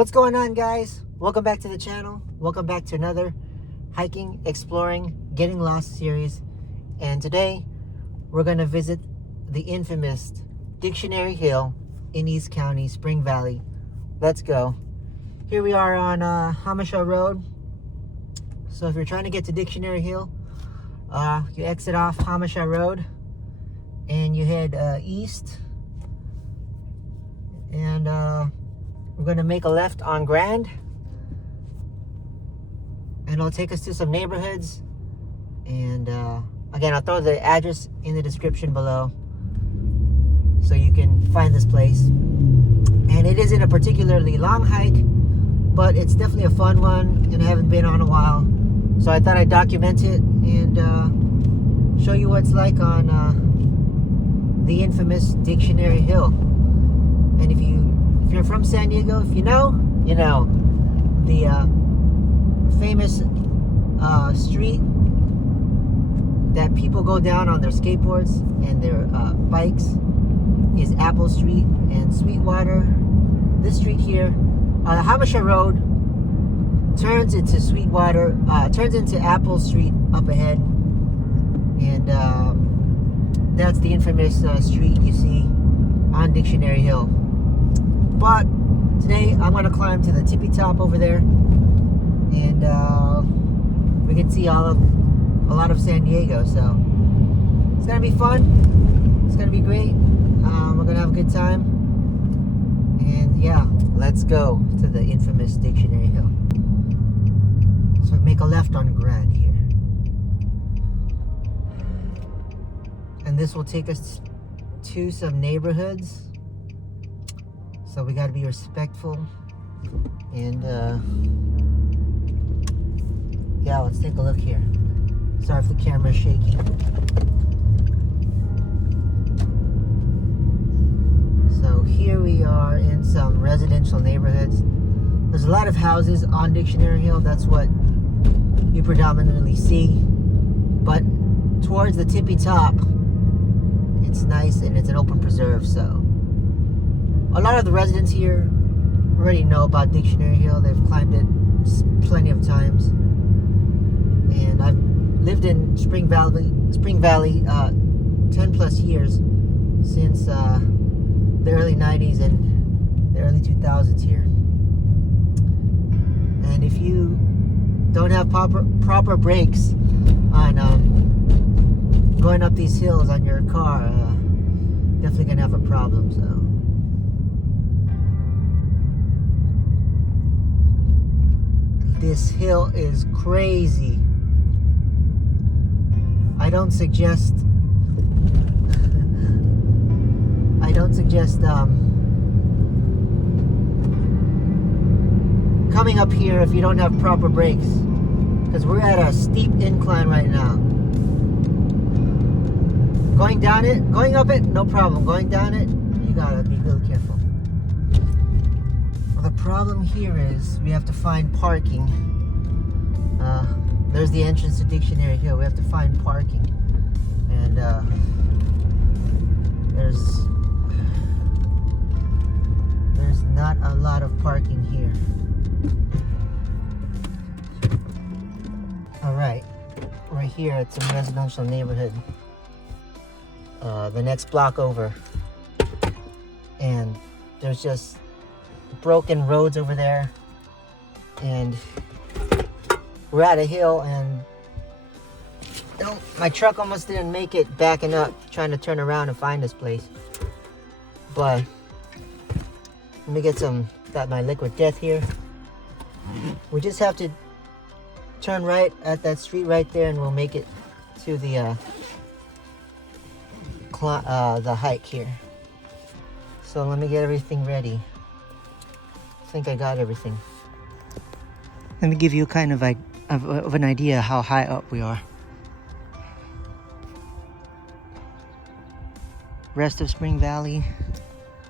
What's going on, guys? Welcome back to the channel. Welcome back to another hiking, exploring, getting lost series. And today we're going to visit the infamous Dictionary Hill in East County, Spring Valley. Let's go. Here we are on Jamacha Rd. So if you're trying to get to Dictionary Hill, you exit off Jamacha Rd and you head east. And we're going to make a left on Grand, and it'll take us to some neighborhoods. And again, I'll throw the address in the description below so you can find this place. And it isn't a particularly long hike, but it's definitely a fun one, and I haven't been on a while, so I thought I'd document it and show you what it's like on the infamous Dictionary Hill. And if you're from San Diego, if you know, you know. The famous street that people go down on their skateboards and their bikes is Apple Street and Sweetwater. This street here, Jamacha Rd, turns into Sweetwater, turns into Apple Street up ahead, and that's the infamous street you see on Dictionary Hill. But today I'm going to climb to the tippy top over there, and we can see a lot of San Diego. So it's going to be fun. It's going to be great. We're going to have a good time. And yeah, let's go to the infamous Dictionary Hill. So make a left on Grand here. And this will take us to some neighborhoods. So we got to be respectful, and yeah, let's take a look here. Sorry if the camera's shaky. So here we are in some residential neighborhoods. There's a lot of houses on Dictionary Hill. That's what you predominantly see. But towards the tippy top, it's nice and it's an open preserve, so a lot of the residents here already know about Dictionary Hill. They've climbed it plenty of times. And I've lived in Spring Valley 10 plus years, since the early 90s and the early 2000s here. And if you don't have proper brakes on going up these hills on your car, definitely gonna have a problem. So this hill is crazy. I don't suggest coming up here if you don't have proper brakes, because we're at a steep incline right now. Going up it, no problem. Going down it, you gotta be really careful. The problem here is we have to find parking. There's the entrance to Dictionary Hill. We have to find parking, and there's not a lot of parking here. All right, right here at some residential neighborhood, the next block over, and there's just broken roads over there, and we're at a hill, and my truck almost didn't make it backing up trying to turn around and find this place. But let me got my liquid death here. We just have to turn right at that street right there, and we'll make it to the hike here. So let me get everything ready. I think I got everything. Let me give you kind of an idea how high up we are. Rest of Spring Valley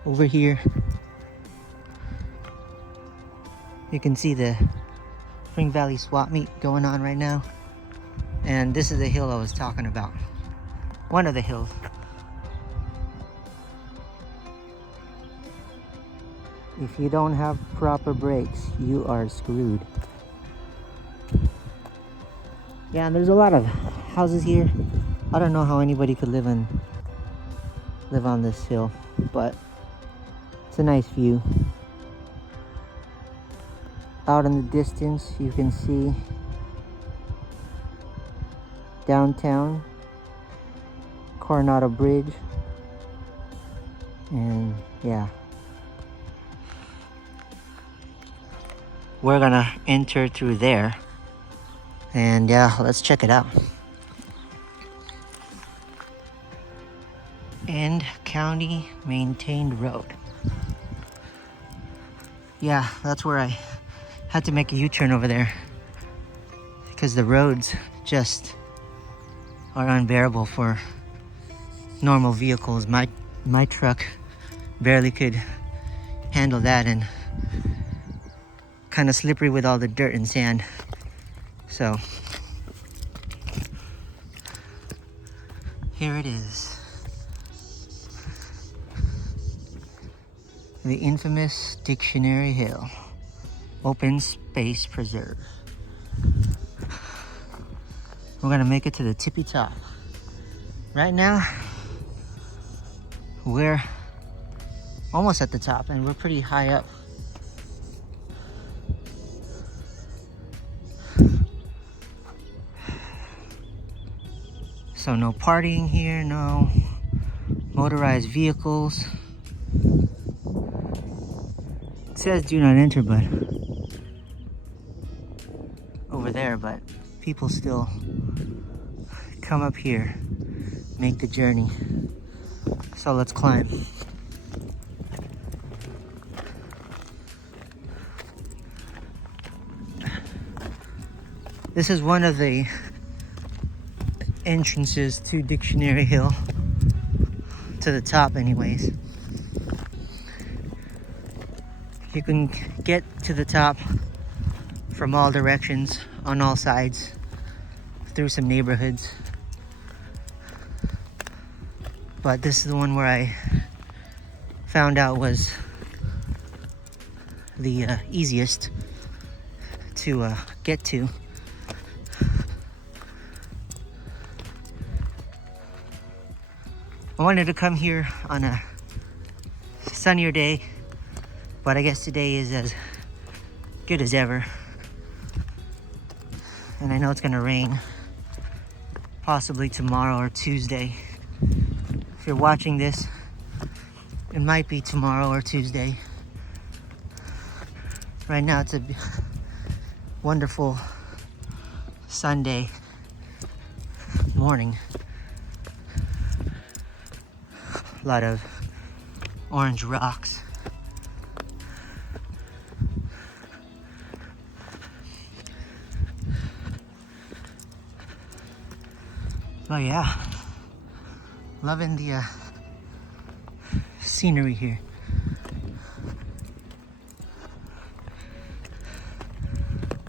over here. You can see the Spring Valley swap meet going on right now. And this is the hill I was talking about. One of the hills. If you don't have proper brakes, you are screwed. Yeah, and there's a lot of houses here. I don't know how anybody could live on this hill, but it's a nice view. Out in the distance, you can see downtown Coronado Bridge, and yeah, we're gonna enter through there, and yeah, let's check it out. End County Maintained Road. Yeah, that's where I had to make a U-turn over there because the roads just are unbearable for normal vehicles. My truck barely could handle that, and kind of slippery with all the dirt and sand. So here it is. The infamous Dictionary Hill. Open Space Preserve. We're gonna make it to the tippy top. Right now, we're almost at the top, and we're pretty high up. So no partying here, no motorized vehicles. It says do not enter, but over there, but people still come up here, make the journey. So let's climb. This is one of the entrances to Dictionary Hill, to the top anyways. You can get to the top from all directions, on all sides, through some neighborhoods. But this is the one where I found out was the easiest to get to. I wanted to come here on a sunnier day, but I guess today is as good as ever. And I know it's gonna rain possibly tomorrow or Tuesday. If you're watching this, it might be tomorrow or Tuesday. Right now it's a wonderful Sunday morning. A lot of orange rocks. Oh yeah, loving the scenery here.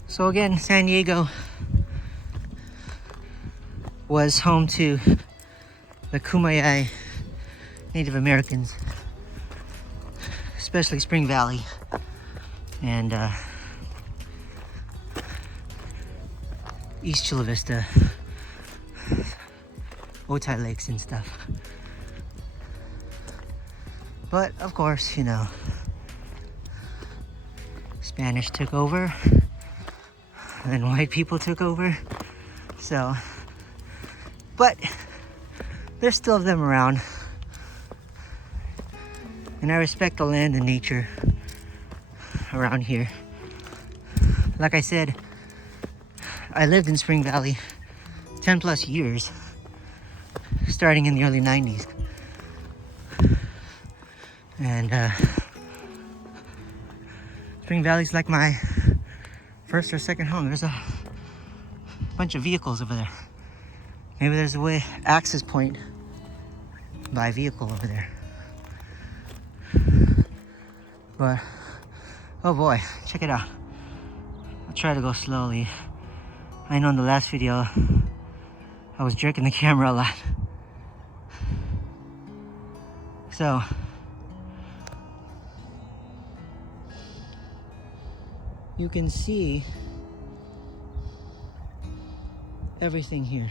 So again, San Diego was home to the Kumeyaay Native Americans, especially Spring Valley and East Chula Vista, Otay Lakes and stuff. But of course, you know, Spanish took over, and then white people took over. So, but there's still them around. And I respect the land and nature around here. Like I said, I lived in Spring Valley 10 plus years, starting in the early 90s. And Spring Valley's like my first or second home. There's a bunch of vehicles over there. Maybe there's a way access point by vehicle over there. But, oh boy, check it out. I'll try to go slowly. I know in the last video, I was jerking the camera a lot. So, you can see everything here.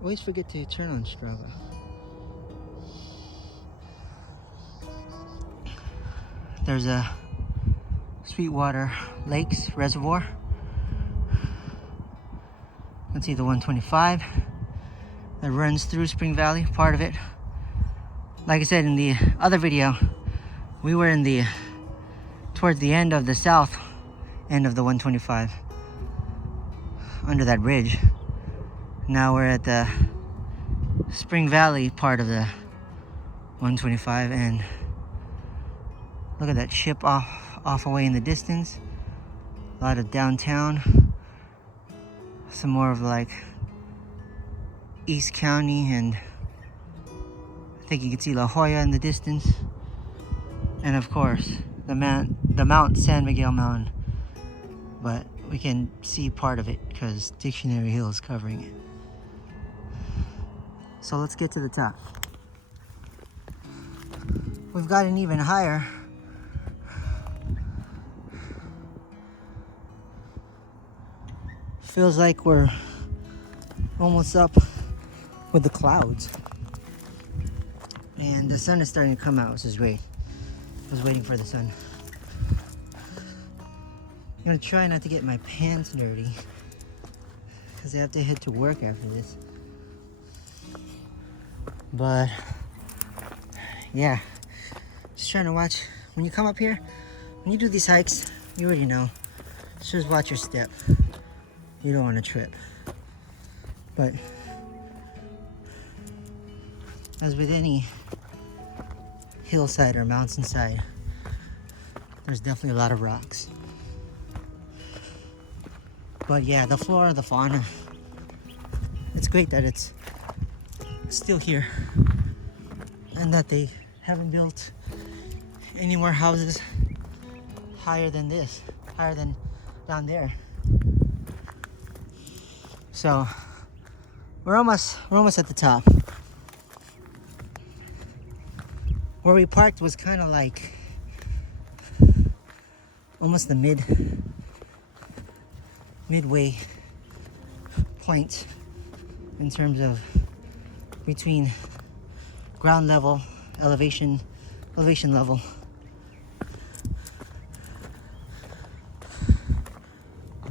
Always forget to turn on Strava. There's a Sweetwater Lakes Reservoir. You can see the 125 that runs through Spring Valley, part of it. Like I said in the other video, we were towards the end of the south end of the 125, under that bridge. Now we're at the Spring Valley part of the 125, and look at that ship off away in the distance. A lot of downtown, some more of like East County, and I think you can see La Jolla in the distance, and of course the Mount San Miguel Mountain, but we can see part of it because Dictionary Hill is covering it. So let's get to the top. We've gotten even higher. Feels like we're almost up with the clouds. And the sun is starting to come out, which is great. I was waiting for the sun. I'm gonna try not to get my pants dirty because I have to head to work after this. But yeah, just trying to watch. When you come up here, when you do these hikes, you already know, just watch your step. You don't want to trip. But as with any hillside or mountainside, there's definitely a lot of rocks. But yeah, the flora, the fauna, it's great that it's still here and that they haven't built any more houses higher than this, higher than down there. So we're almost at the top. Where we parked was kind of like almost the midway point in terms of between ground level, elevation level.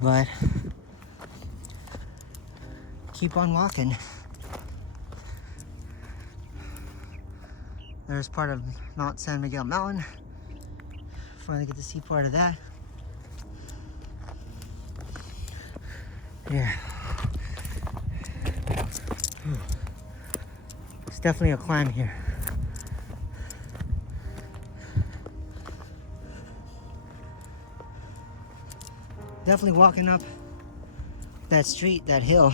But keep on walking. There's part of Mount San Miguel Mountain. Finally get to see part of that. Yeah. It's definitely a climb here. Definitely walking up that street, that hill.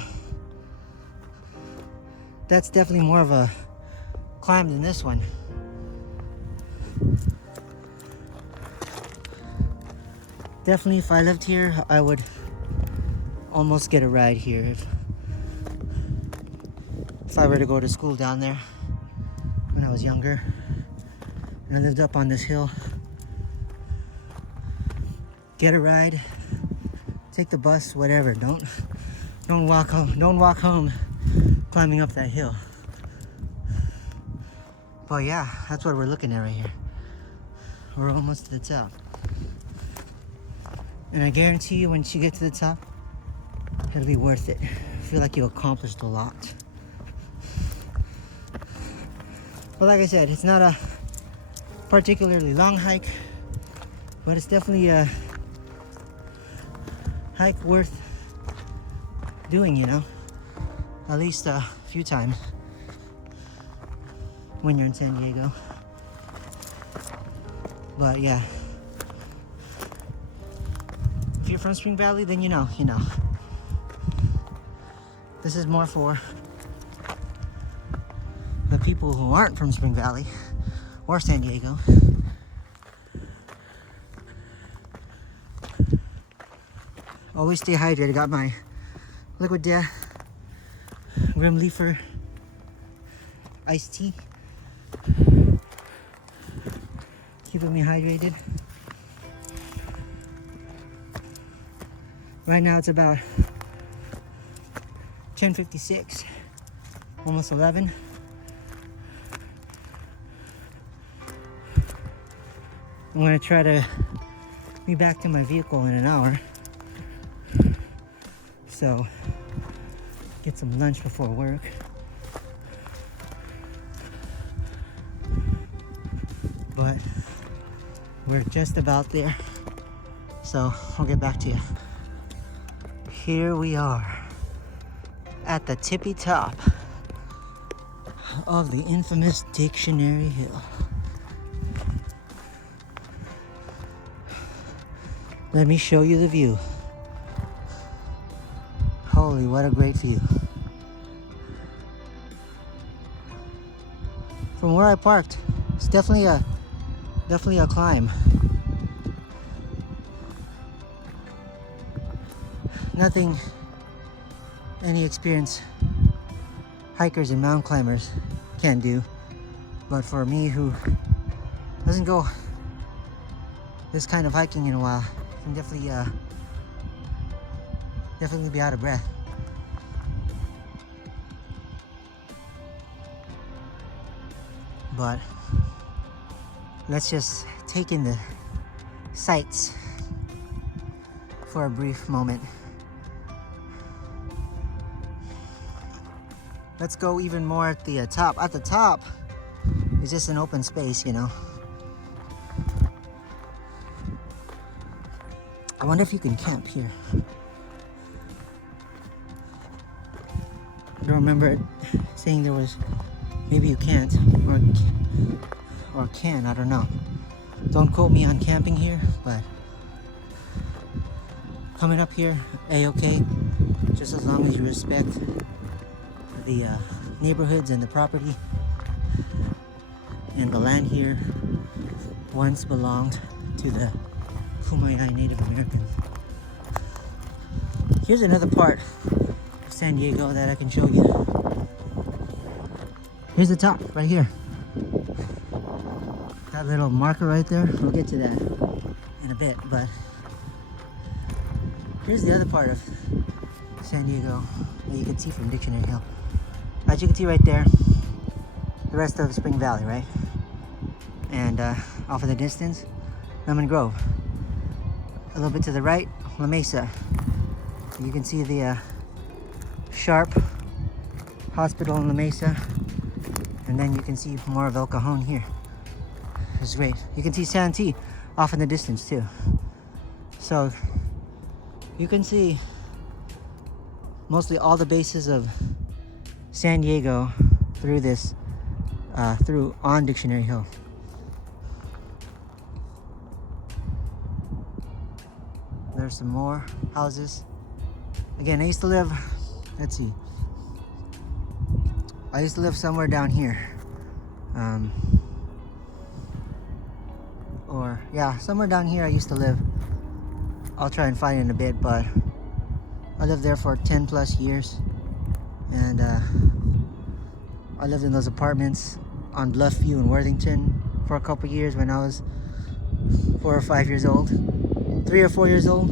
That's definitely more of a climb than this one. Definitely, if I lived here, I would almost get a ride here if I were to go to school down there when I was younger and I lived up on this hill. Get a ride, take the bus, whatever. Don't walk home. Don't walk home climbing up that hill. But yeah, that's what we're looking at right here. We're almost to the top. And I guarantee you, once you get to the top, it'll be worth it. I feel like you accomplished a lot. But like I said, it's not a particularly long hike, but it's definitely a hike worth doing, you know, at least a few times when you're in San Diego. But yeah, if you're from Spring Valley, then you know. This is more for the people who aren't from Spring Valley or San Diego. Always stay hydrated. Got my Liquid Death Grim Leafer iced tea, keeping me hydrated. Right now it's about 10:56, almost 11. I'm gonna try to be back to my vehicle in an hour. So, get some lunch before work. But we're just about there. So, I'll get back to you. Here we are at the tippy top of the infamous Dictionary Hill. Let me show you the view. Holy, what a great view. From where I parked, it's definitely a climb. Nothing any experienced hikers and mountain climbers can do. But for me, who doesn't go this kind of hiking in a while, can definitely be out of breath. But let's just take in the sights for a brief moment. Let's go even more at the top. At the top is just an open space, you know. I wonder if you can camp here. I don't remember it saying there was. Maybe you can't, or can, I don't know. Don't quote me on camping here, but coming up here, A-okay, just as long as you respect the neighborhoods and the property. And the land here once belonged to the Kumeyaay Native Americans. Here's another part of San Diego that I can show you. Here's the top, right here. That little marker right there, we'll get to that in a bit, but here's the other part of San Diego that you can see from Dictionary Hill. As you can see right there, the rest of Spring Valley, right? And off in the distance, Lemon Grove. A little bit to the right, La Mesa. You can see the Sharp Hospital in La Mesa. And then you can see more of El Cajon here. It's great. You can see Santee off in the distance too. So you can see mostly all the bases of San Diego through this, through on Dictionary Hill. There's some more houses. Again, I used to live, let's see. I used to live somewhere down here. Somewhere down here I used to live. I'll try and find it in a bit, but I lived there for 10 plus years. And I lived in those apartments on Bluffview in Worthington for a couple years when I was 4 or 5 years old. 3 or 4 years old.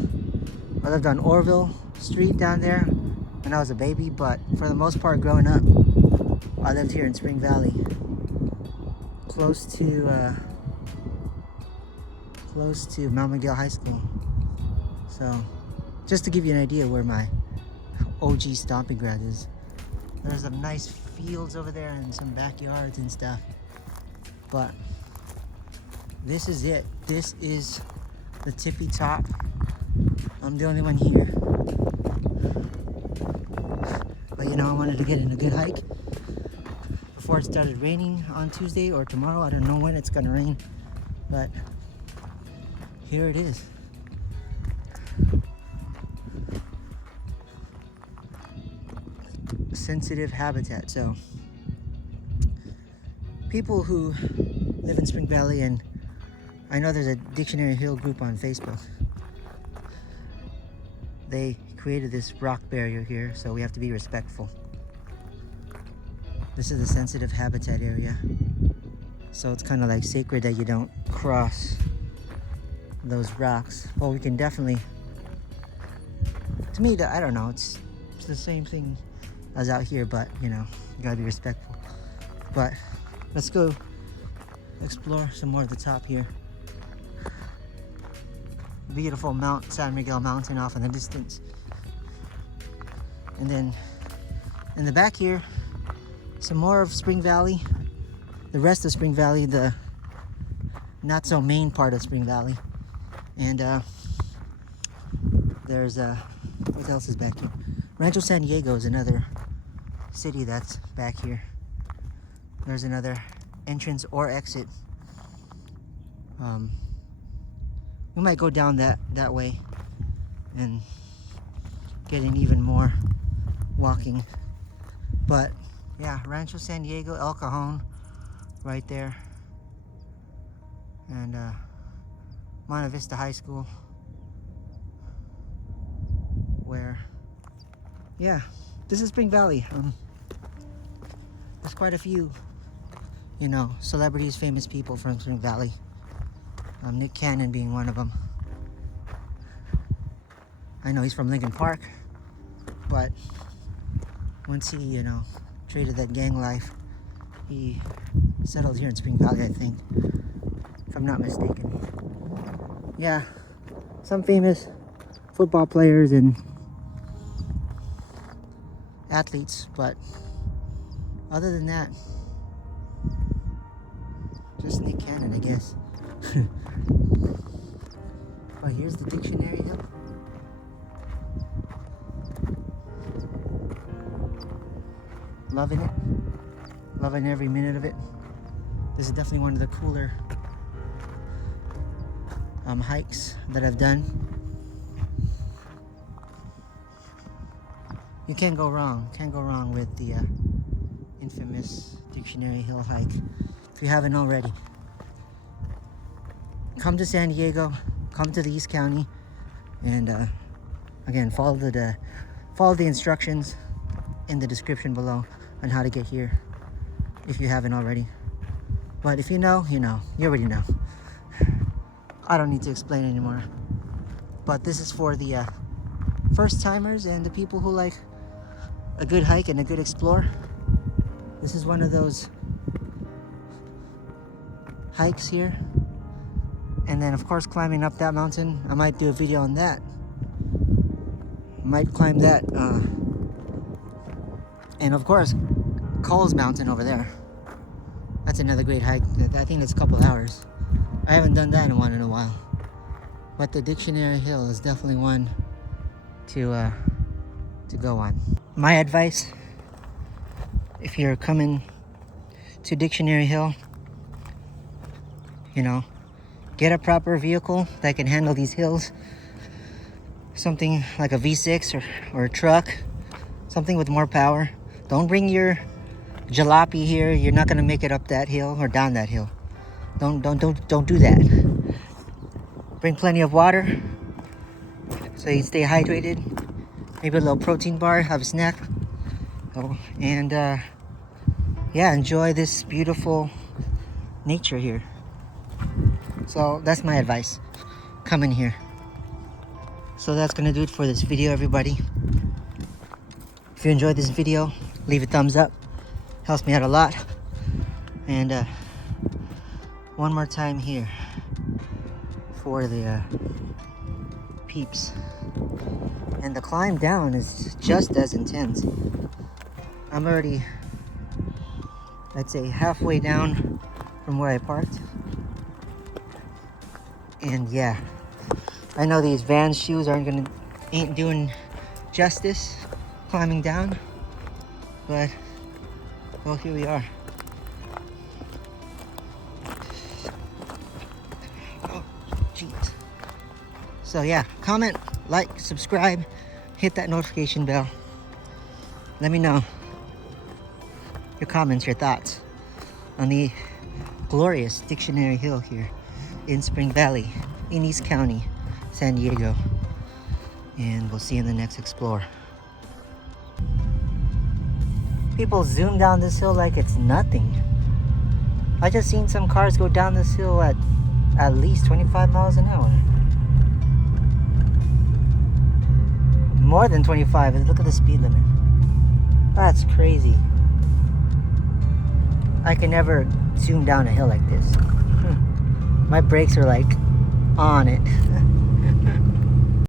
I lived on Orville Street down there when I was a baby, but for the most part growing up, I lived here in Spring Valley, close to Mount Miguel High School. So, just to give you an idea where my OG stomping ground is. There's some nice fields over there and some backyards and stuff. But this is it. This is the tippy top. I'm the only one here. But you know, I wanted to get in a good hike before it started raining on Tuesday or tomorrow. I don't know when it's gonna rain, but here it is. Sensitive habitat. So people who live in Spring Valley, and I know there's a Dictionary Hill group on Facebook, they created this rock barrier here, so we have to be respectful. This is a sensitive habitat area, so it's kind of like sacred that you don't cross those rocks. Well, we can definitely To me, I don't know, it's the same thing as out here, but you know, you gotta be respectful. But let's go explore some more of the top here. Beautiful Mount San Miguel Mountain off in the distance. And then in the back here, some more of Spring Valley. The rest of Spring Valley, the not so main part of Spring Valley. And there's what else is back here? Rancho San Diego is another city that's back here. There's another entrance or exit. We might go down that way and get in even more walking. But yeah, Rancho San Diego, El Cajon, right there. And Monte Vista High School, where, yeah, this is Spring Valley. There's quite a few, you know, celebrities, famous people from Spring Valley. Nick Cannon being one of them. I know he's from Lincoln Park, but once he, you know, traded that gang life, he settled here in Spring Valley, I think, if I'm not mistaken. Yeah, some famous football players and athletes, but other than that, just Nick Cannon, I guess. Oh, here's the Dictionary Hill. Loving it. Loving every minute of it. This is definitely one of the cooler hikes that I've done. You can't go wrong. Can't go wrong with the infamous Dictionary Hill hike if you haven't already. Come to San Diego, come to the East County, and again, follow the instructions in the description below on how to get here if you haven't already. But if you know, you know. You already know. I don't need to explain anymore. But this is for the first timers and the people who like a good hike and a good explore. This is one of those hikes here. And then of course climbing up that mountain, I might do a video on that. Might climb that. And of course, Coles Mountain over there. That's another great hike. I think it's a couple hours. I haven't done that in a while. But the Dictionary Hill is definitely one to go on. My advice, if you're coming to Dictionary Hill, you know, get a proper vehicle that can handle these hills. Something like a V6 or a truck, something with more power. Don't bring your jalopy here. You're not gonna make it up that hill or down that hill. Don't do that. Bring plenty of water so you stay hydrated. Maybe a little protein bar, have a snack. Oh, and yeah, enjoy this beautiful nature here. So that's my advice. Come in here. So that's gonna do it for this video, everybody. If you enjoyed this video, leave a thumbs up. Helps me out a lot. And one more time here for the peeps. And the climb down is just as intense. I'm already, I'd say, halfway down from where I parked. And yeah, I know these Vans shoes ain't doing justice climbing down, but well, here we are. Oh, jeez. So yeah, comment, like, subscribe, hit that notification bell. Let me know your comments, your thoughts on the glorious Dictionary Hill here in Spring Valley, in East County, San Diego. And we'll see you in the next explore. People zoom down this hill like it's nothing. I just seen some cars go down this hill at least 25 miles an hour. more than 25. Look at the speed limit. That's crazy. I can never zoom down a hill like this. My brakes are like on it.